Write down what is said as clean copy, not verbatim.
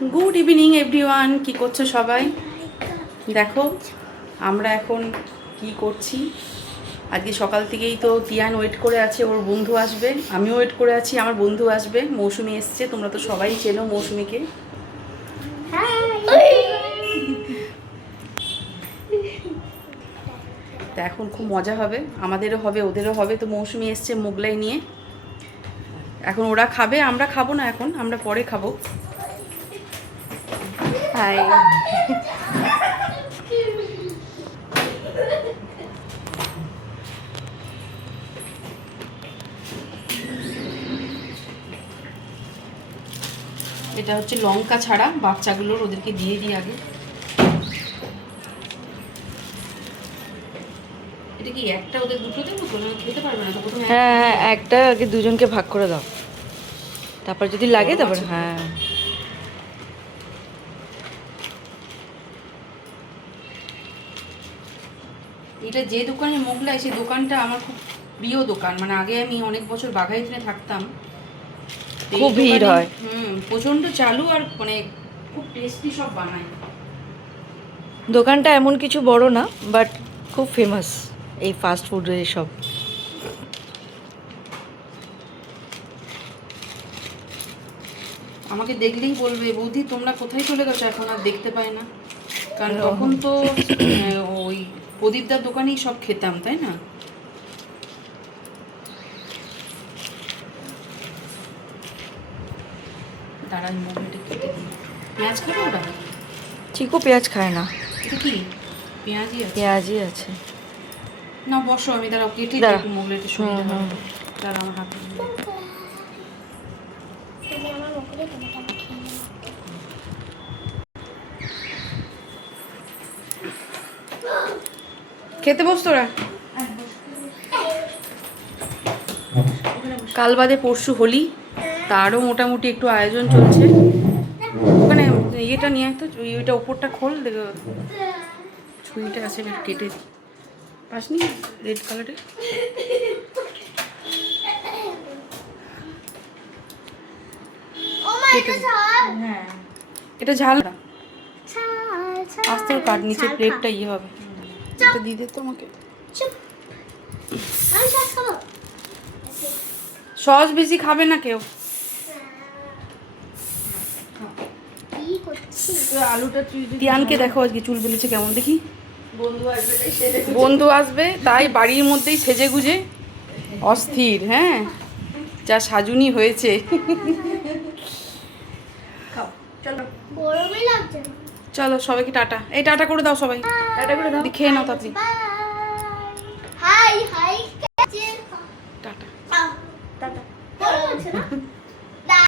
Good evening everyone, কি করছো সবাই? দেখো আমরা এখন কি করছি। আজকে সকাল থেকেই তো তিয়ান ওয়েট করে আছে, ওর বন্ধু আসবে। আমিও ওয়েট করে আছি, আমার বন্ধু আসবে। মৌসুমি এসছে, তোমরা তো সবাই চেনো মৌসুমিকে। তো এখন খুব মজা হবে, আমাদেরও হবে ওদেরও হবে। তো মৌসুমি এসছে মোগলাই নিয়ে। এখন ওরা খাবে, আমরা খাবো না, এখন আমরা পরে খাবো। হাই। এটা হচ্ছে লঙ্কা ছাড়া বাচ্চাগুলোর, ওদেরকে দিয়ে দিই আগে। এটা কি একটা ওদের দুটো দেবো? খেতে পারবে না তো প্রথমে? হ্যাঁ হ্যাঁ, একটা আগে দুজনকে ভাগ করে দাও, তারপর যদি লাগে তারপর। হ্যাঁ, এটা যে দোকানে মোগলাই, সেই দোকানটা আমার খুব প্রিয় দোকান। মানে আগে আমি অনেক বছর বাঘাইতিনে থাকতাম। খুব ভিড় হয়। প্রচণ্ড চালু, আর মানে খুব টেস্টি সব বানায়। দোকানটা এমন কিছু বড় না, বাট খুব ফেমাস এই ফাস্ট ফুডের এসব। আমাকে দেখলেই বলবে, বৌদি তোমরা কোথায় চলে গেছো, এখন আর দেখতে পাই না। কারণ তখন তো ওই প্রদীপদার দোকানেই সব খেতাম, তাই না? দাঁড়ান, মোগলাইটা কেটে দিই। পেঁয়াজ খাবে ওটা? চিকু পেঁয়াজ খায় না। এটা কি পেঁয়াজই আছে? পেঁয়াজই আছে। না বসো, আমি দাঁড়াও কেটে দিই একটু, মোগলাইটা সুবিধা হবে। দাঁড়াও আমার হাতে। খেতে বস তোরা। কাল বাদে পরশু হোলি, তারও মোটামুটি একটু আয়োজন চলছে। ওখানে ইয়েটা নিয়ে তো, ওইটা ওপরটা খোল, দেখো ছুরিটা আছে, একটু কেটে দিই। পাসনি রেড কালারের? হ্যাঁ, এটা ঝাল না, আস্তে কাট, নিচে প্লেটটা ইয়ে হবে। এটা দিয়ে দে তো আমাকে। সস বেশি খাবে না কেউ। তিয়ানকে দেখো আজকে চুল বেলেছে কেমন, দেখি। বন্ধু আসবে তাই বাড়ির মধ্যেই সেজে গুজে অস্থির। হ্যাঁ, যা সাজুনি হয়েছে। চলো সবাইকে টাটা। এই টাটা করে দাও সবাই, টাটা করে দাও, খেয়ে নাও তাড়াতাড়ি। টাটা।